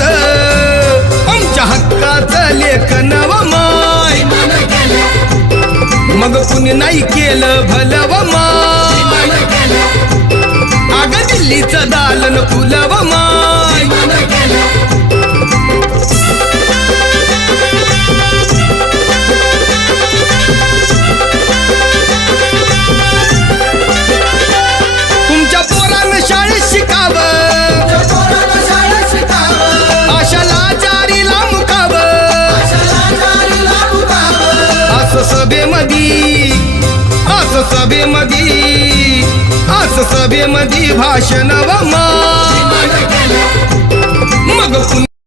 विकास आमच्या हक्काचं लेखन व माय मग कुणी नाही केलं भलं व माय अग दिल्लीचं दालन फुलं व माय तुमच्या पोरानं शाळेत शिकावं आशाला जारीला मुकावं असं सभेमधी भाषण व माय मग